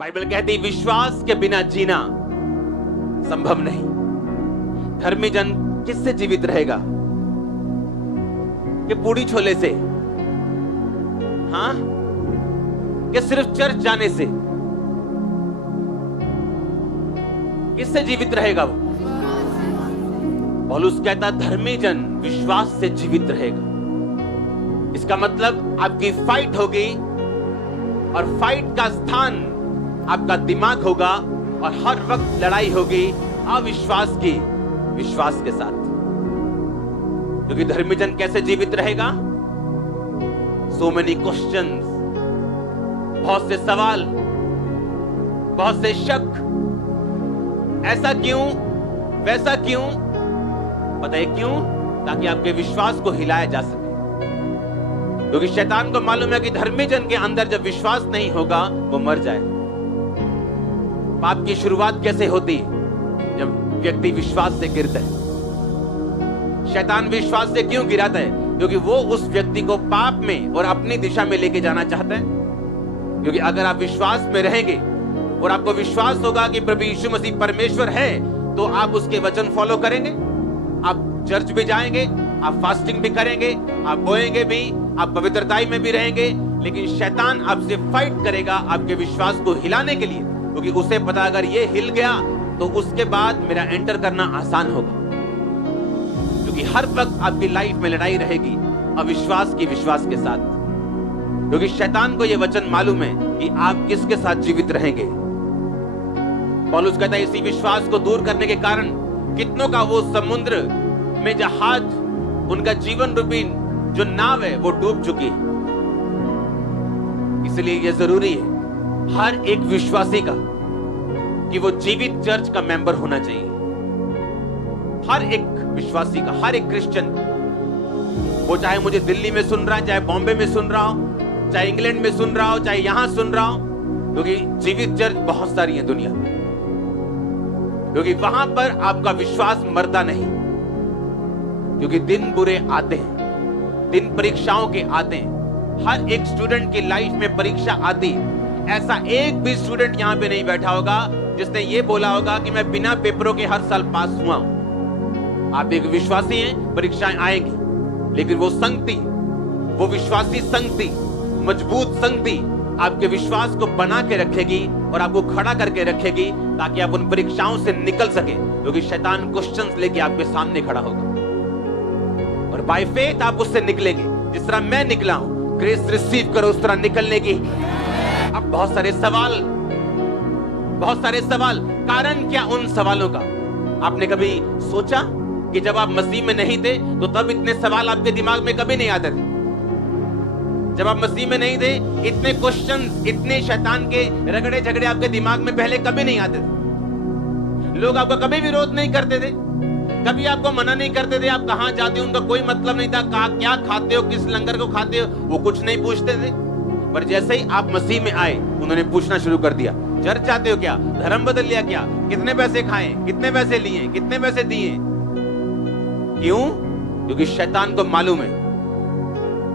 Bible कहती है विश्वास के बिना जीना संभव नहीं। धर्मी जन किससे जीवित रहेगा? कि पूड़ी छोले से? हाँ, कि सिर्फ चर्च जाने से? किससे जीवित रहेगा वो? पौलुस कहता धर्मी जन विश्वास से जीवित रहेगा। इसका मतलब आपकी फाइट होगी और फाइट का स्थान आपका दिमाग होगा और हर वक्त लड़ाई होगी अविश्वास की विश्वास के साथ। क्योंकि धर्मी जन कैसे जीवित रहेगा? सो मेनी क्वेश्चंस, बहुत से सवाल, बहुत से शक। ऐसा क्यों, वैसा क्यों? पता है क्यों? ताकि आपके विश्वास को हिलाया जा सके। क्योंकि शैतान को मालूम है कि धर्मी जन के अंदर जब विश्वास नहीं होगा वो मर जाए। पाप की शुरुआत कैसे होती? जब व्यक्ति विश्वास से गिरता है। शैतान विश्वास से क्यों गिराता है? क्योंकि वो उस व्यक्ति को पाप में और अपनी दिशा में लेके जाना चाहता है। क्योंकि अगर आप विश्वास में रहेंगे और आपको विश्वास होगा कि प्रभु यीशु मसीह परमेश्वर है, तो आप उसके वचन फॉलो करेंगे, आप चर्च भी जाएंगे, आप फास्टिंग भी करेंगे, आप बोएंगे भी, आप पवित्रताई में भी रहेंगे। लेकिन शैतान आपसे फाइट करेगा आपके विश्वास को हिलाने के लिए, क्योंकि उसे पता अगर ये हिल गया तो उसके बाद मेरा एंटर करना आसान होगा। क्योंकि हर वक्त आपकी लाइफ में लड़ाई रहेगी अविश्वास की विश्वास के साथ। क्योंकि शैतान को यह वचन मालूम है कि आप किसके साथ जीवित रहेंगे। पौलुस कहता है इसी विश्वास को दूर करने के कारण कितनों का वो समुद्र में जहाज, उनका जीवन रूपी जो नाव है वो डूब चुकी है। इसलिए यह जरूरी है हर एक विश्वासी का कि वो जीवित चर्च का मेंबर होना चाहिए। हर एक विश्वासी का, हर एक क्रिश्चियन, वो चाहे मुझे दिल्ली में सुन रहा है, चाहे बॉम्बे में सुन रहा हो, चाहे इंग्लैंड में सुन रहा हो, चाहे यहां सुन रहा हो, क्योंकि जीवित चर्च बहुत सारी है दुनिया में। क्योंकि वहां पर आपका विश्वास मरता नहीं। क्योंकि दिन बुरे आते हैं, दिन परीक्षाओं के आते हैं। हर एक स्टूडेंट की लाइफ में परीक्षा आती है। ऐसा एक भी स्टूडेंट यहां पे नहीं बैठा होगा जिसने ये बोला होगा कि मैं बिना पेपरों के हर साल पास हुआ हूं। आप एक विश्वासी हैं, परीक्षाएं आएंगी, लेकिन वो संगति, वो विश्वासी संगति, मजबूत संगति आपके विश्वास को बना के रखेगी और आपको खड़ा करके रखेगी ताकि आप उन परीक्षाओं से निकल सके। क्योंकि शैतान क्वेश्चंस लेके आपके सामने खड़ा होगा और बाय फेथ आप उससे निकलेंगे। जिस तरह मैं निकला हूं, ग्रेस रिसीव करो उस तरह निकलने की। अब बहुत सारे सवाल, कारण क्या उन सवालों का? आपने कभी सोचा कि जब आप मसीह में नहीं थे तो तब इतने सवाल आपके दिमाग में कभी नहीं आते थे? जब आप मसीह में नहीं थे इतने क्वेश्चंस, इतने शैतान के रगड़े झगड़े आपके दिमाग में पहले कभी नहीं आते थे। लोग आपका कभी विरोध नहीं करते थे, कभी आपको मना नहीं करते थे। आप कहां जाते हो उनका कोई मतलब नहीं था। क्या खाते हो, किस लंगर को खाते हो, वो कुछ नहीं पूछते थे। पर जैसे ही आप मसीह में आए उन्होंने पूछना शुरू कर दिया, चर्च जाते हो क्या, धर्म बदल लिया क्या, कितने पैसे खाए, कितने पैसे लिए, कितने पैसे दिए? क्यों? क्योंकि शैतान को मालूम है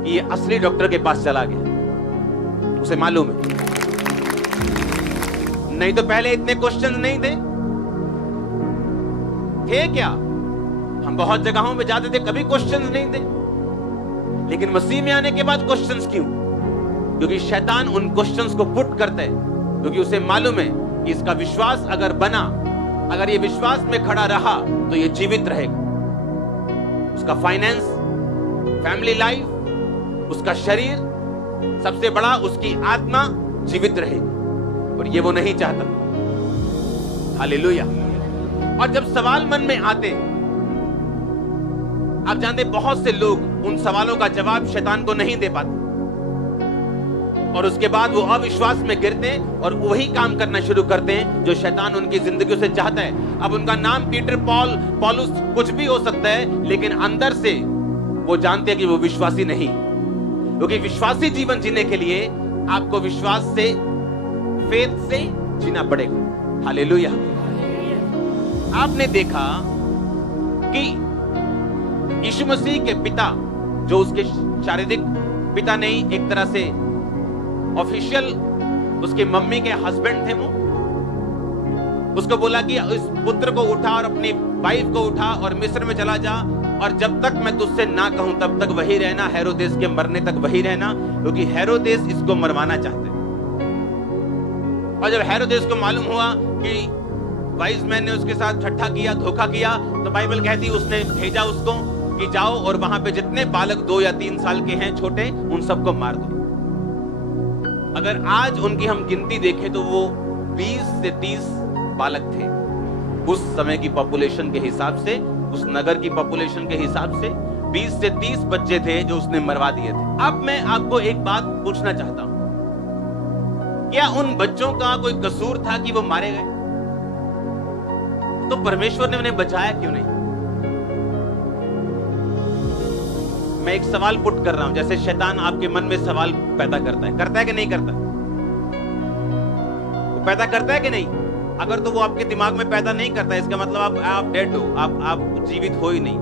कि ये असली डॉक्टर के पास चला गया। उसे मालूम है। नहीं तो पहले इतने क्वेश्चंस नहीं थे क्या? हम बहुत जगहों पे जाते थे, कभी क्वेश्चंस नहीं थे। लेकिन मसीह में आने के बाद क्वेश्चंस क्यों? क्योंकि शैतान उन क्वेश्चंस को पुट करता है। क्योंकि उसे मालूम है कि इसका विश्वास अगर बना, अगर ये विश्वास में खड़ा रहा तो ये जीवित रहेगा। उसका फाइनेंस, फैमिली लाइफ, उसका शरीर, सबसे बड़ा उसकी आत्मा जीवित रहेगी। और ये वो नहीं चाहता। हालेलुया। और जब सवाल मन में आते, आप जानते बहुत से लोग उन सवालों का जवाब शैतान को नहीं दे पाते और उसके बाद वो अविश्वास में गिरते हैं और वही काम करना शुरू करते हैं जो शैतान उनकी जिंदगी से चाहता है। अब उनका नाम पीटर, पॉल, पौलुस कुछ भी हो सकता है, लेकिन अंदर से वो जानते हैं कि वो विश्वासी नहीं। क्योंकि विश्वासी जीवन जीने के लिए आपको विश्वास से, फेथ से जीना पड़ेगा। हालेलुया। आपने देखा कि यीशु मसीह के पिता, जो उसके शारीरिक पिता नहीं, एक तरह से ऑफिशियल उसकी मम्मी के हस्बैंड थे वो, उसको बोला कि इस पुत्र को उठा और अपनी वाइफ को उठा और मिस्र में चला जा, और जब तक मैं तुझसे ना कहूं तब तक वही रहना, हेरोदेस के मरने तक वही रहना, क्योंकि हेरोदेस इसको मरवाना चाहते। और जब हेरोदेस को मालूम हुआ कि वाइज मैन ने उसके साथ ठट्ठा किया, धोखा किया, तो बाइबल कहती है उसने भेजा उसको कि जाओ और वहां पे जितने बालक 2 या 3 साल के हैं छोटे, उन सबको मार दो। अगर आज उनकी हम गिनती देखें तो वो 20 से 30 बालक थे उस समय की पॉपुलेशन के हिसाब से, उस नगर की पॉपुलेशन के हिसाब से 20 से 30 बच्चे थे जो उसने मरवा दिए थे। अब मैं आपको एक बात पूछना चाहता हूं, क्या उन बच्चों का कोई कसूर था कि वो मारे गए? तो परमेश्वर ने उन्हें बचाया क्यों नहीं? मैं एक सवाल पुट कर रहा हूं, जैसे शैतान आपके मन में सवाल पैदा करता है कि नहीं करता? वो पैदा करता है कि नहीं? अगर तो वो आपके दिमाग में पैदा नहीं करता, इसका मतलब आप डेड हो, आप जीवित हो ही नहीं,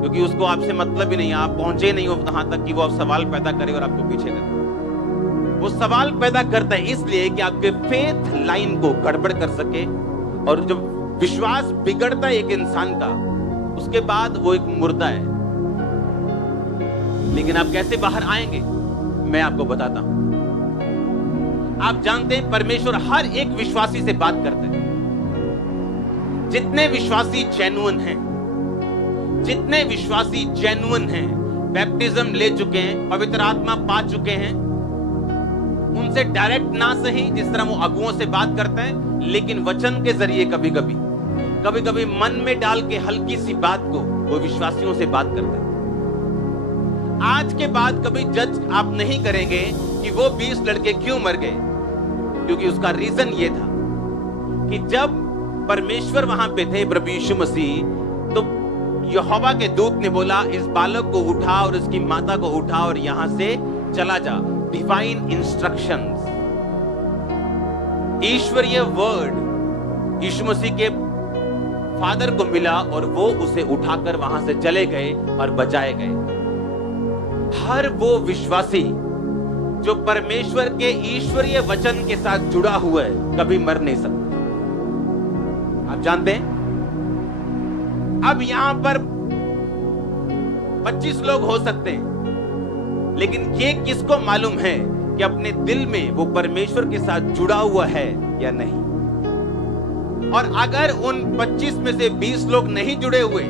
क्योंकि उसको आपसे मतलब ही नहीं, आप पहुंचे नहीं हो वहां तक कि वो आप सवाल पैदा करे और आपको पीछे करे। वो सवाल पैदा करता है इसलिए कि आपके फेथ लाइन को गड़बड़ कर सके, और जब विश्वास बिगड़ता है एक इंसान का, उसके बाद वो एक मुर्दा है। लेकिन आप कैसे बाहर आएंगे, मैं आपको बताता हूं। आप जानते हैं परमेश्वर हर एक विश्वासी से बात करते हैं। जितने विश्वासी जेन्युइन हैं, जितने विश्वासी जेन्युइन हैं, बैप्टिज्म ले चुके हैं, पवित्र आत्मा पा चुके हैं, उनसे डायरेक्ट ना सही जिस तरह वो अगुओं से बात करते हैं, लेकिन वचन के जरिए कभी कभी मन में डाल के हल्की सी बात को वो विश्वासियों से बात करते हैं। आज के बाद कभी जज आप नहीं करेंगे कि वो 20 लड़के क्यों मर गए, क्योंकि उसका रीजन ये था कि जब परमेश्वर वहां पे थे, प्रभु यीशु मसीह, तो यहोवा के दूत ने बोला इस बालक को उठा और इसकी माता को उठा और यहां से चला जा। डिवाइन इंस्ट्रक्शंस, ईश्वरीय वर्ड यीशु मसीह के फादर को मिला और वो उसे उठाकर वहां से चले गए और बचाए गए। हर वो विश्वासी जो परमेश्वर के ईश्वरीय वचन के साथ जुड़ा हुआ है कभी मर नहीं सकता। आप जानते हैं, अब यहां पर 25 लोग हो सकते हैं, लेकिन ये किसको मालूम है कि अपने दिल में वो परमेश्वर के साथ जुड़ा हुआ है या नहीं? और अगर उन 25 में से 20 लोग नहीं जुड़े हुए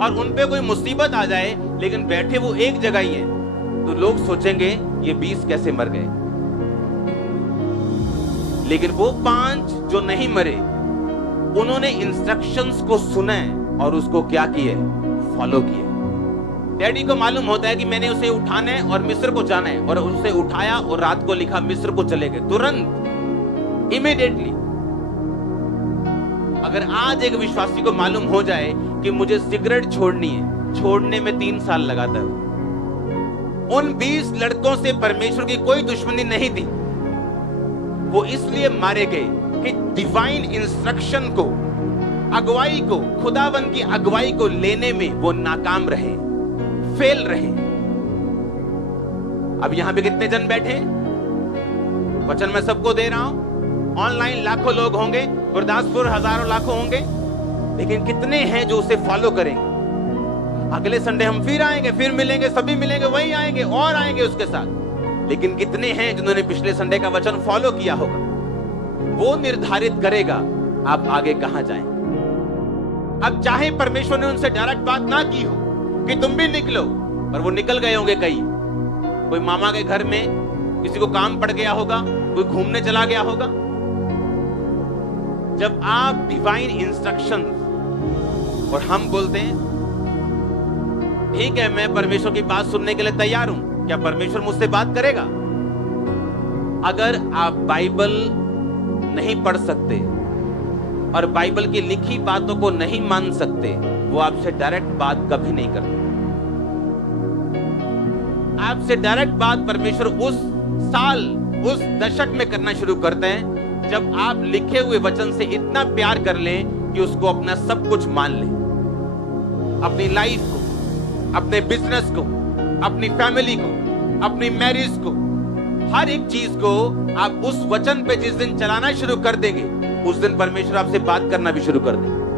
और उन पे कोई मुसीबत आ जाए, लेकिन बैठे वो एक जगह ही हैं, तो लोग सोचेंगे ये 20 कैसे मर गए। लेकिन वो 5 जो नहीं मरे, उन्होंने इंस्ट्रक्शंस को सुना है और उसको क्या किए, फॉलो किए। डैडी को मालूम होता है कि मैंने उसे उठाना है और मिस्र को जाना है, और उसे उठाया और रात को लिखा मिस्र को चले गए, तुरंत, इमीडिएटली। अगर आज एक विश्वासी को मालूम हो जाए कि मुझे सिगरेट छोड़नी है, छोड़ने में 3 साल लगाता है। उन 20 लड़कों से परमेश्वर की कोई दुश्मनी नहीं थी, वो इसलिए मारे गए कि डिवाइन इंस्ट्रक्शन को, अगुवाई को, खुदावन की अगुवाई को लेने में वो नाकाम रहे, फेल रहे। अब यहां पे कितने जन बैठे? वचन मैं सबको दे रहा हूं, ऑनलाइन लाखों लोग होंगे, गुरदासपुर हजारों लाखों होंगे, लेकिन कितने हैं जो उसे फॉलो करेंगे? अगले संडे हम फिर आएंगे, फिर मिलेंगे, सभी मिलेंगे, वही आएंगे और आएंगे उसके साथ, लेकिन कितने हैं जिन्होंने पिछले संडे का वचन फॉलो किया होगा? वो निर्धारित करेगा आप आगे कहां जाएं। अब चाहे परमेश्वर ने उनसे डायरेक्ट बात ना की हो कि तुम भी निकलो, पर वो निकल गए होंगे। कई, कोई मामा के घर में किसी को काम पड़ गया होगा, कोई घूमने चला गया होगा। जब आप डिवाइन इंस्ट्रक्शंस, और हम बोलते हैं ठीक है मैं परमेश्वर की बात सुनने के लिए तैयार हूं, क्या परमेश्वर मुझसे बात करेगा? अगर आप बाइबल नहीं पढ़ सकते और बाइबल की लिखी बातों को नहीं मान सकते, वो आपसे डायरेक्ट बात कभी नहीं करते। आपसे डायरेक्ट बात परमेश्वर उस साल, उस दशक में करना शुरू करते हैं जब आप लिखे हुए वचन से इतना प्यार कर लें कि उसको अपना सब कुछ मान लें। अपनी लाइफ को, अपने बिजनेस को, अपनी फैमिली को, अपनी मैरिज को, हर एक चीज को आप उस वचन पे जिस दिन चलाना शुरू कर देंगे, उस दिन परमेश्वर आपसे बात करना भी शुरू कर देंगे।